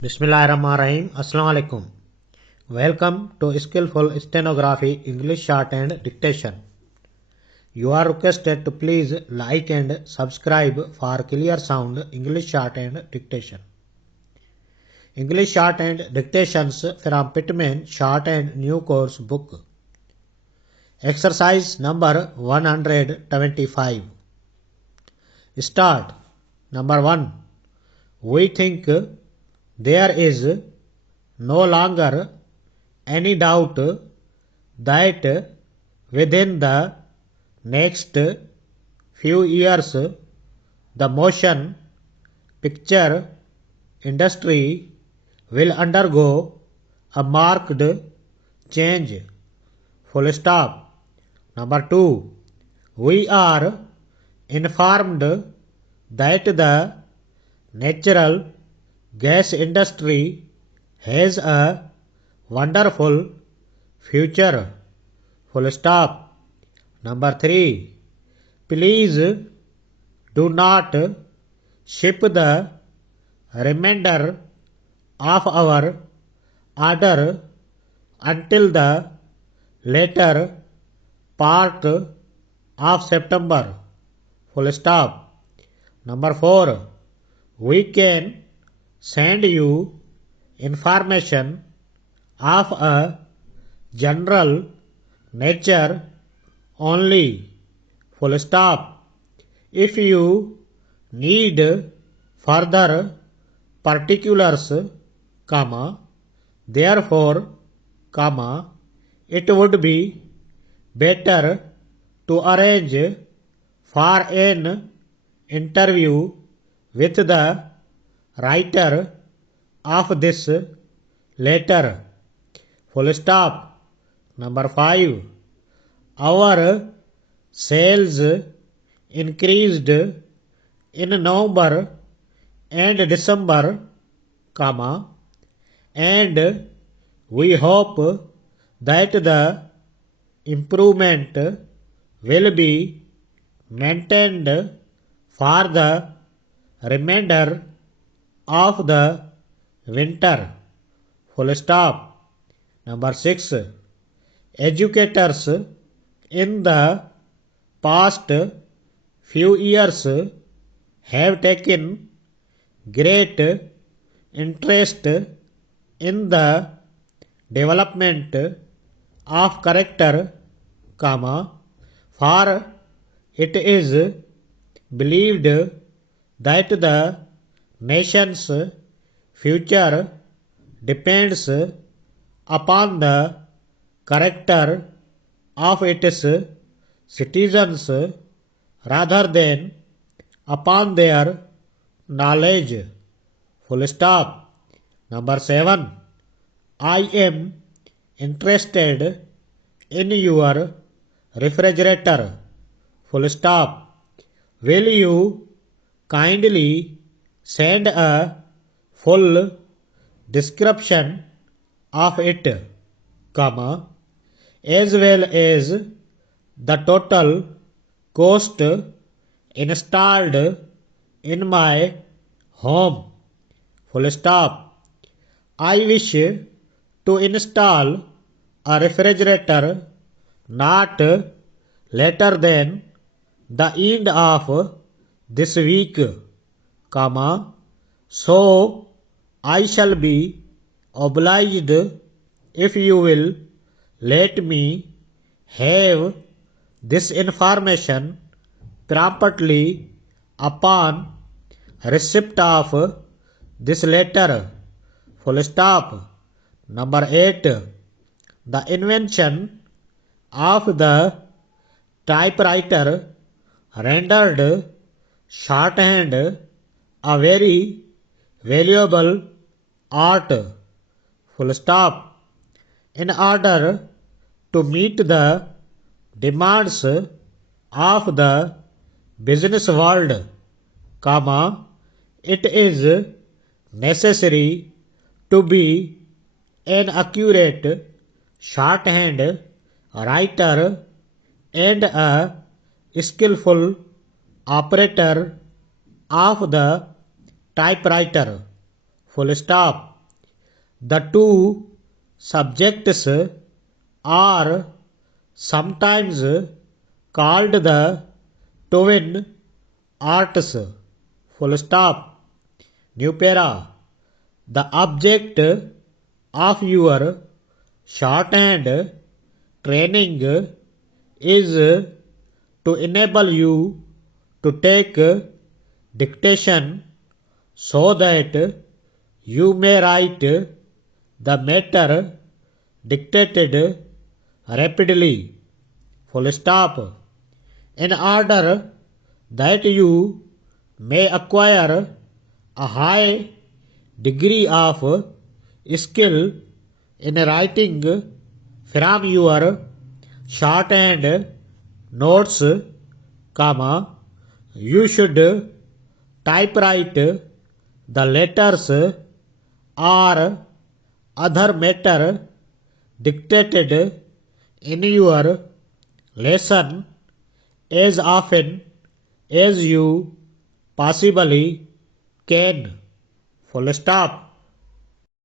Bismillahirrahmanirrahim. Assalamu alaikum. Welcome to Skillful Stenography English Shorthand Dictation. You are requested to please like and subscribe for clear sound English Shorthand Dictation. English Shorthand Dictations from Pitman Shorthand New Course Book. Exercise number 125. Start. Number 1. We think there is no longer any doubt that within the next few years the motion picture industry will undergo a marked change. Full stop. Number 2. We are informed that the natural gas industry has a wonderful future. Full stop. Number 3. Please do not ship the remainder of our order until the later part of September. Full stop. Number 4. We can send you information of a general nature only. Full stop. If you need further particulars, therefore, it would be better to arrange for an interview with the writer of this letter. Full stop. Number 5. Our sales increased in November and December, and we hope that the improvement will be maintained for the remainder of the winter. Full stop. Number 6. Educators in the past few years have taken great interest in the development of character, for it is believed that the nation's future depends upon the character of its citizens rather than upon their knowledge. Full stop. Number 7. I am interested in your refrigerator. Full stop. Will you kindly send a full description of it, as well as the total cost installed in my home. Full stop. I wish to install a refrigerator not later than the end of this week, so I shall be obliged if you will let me have this information promptly upon receipt of this letter. Full stop. Number 8. The invention of the typewriter rendered shorthand a very valuable art. Full stop. In order to meet the demands of the business world, it is necessary to be an accurate shorthand writer and a skillful operator of the typewriter. full stop. The two subjects are sometimes called the twin arts, full stop. New para. The object of your shorthand training is to enable you to take dictation so that you may write the matter dictated rapidly, full stop. In order that you may acquire a high degree of skill in writing from your shorthand notes, you should typewrite the letters or other matter dictated in your lesson as often as you possibly can, full stop.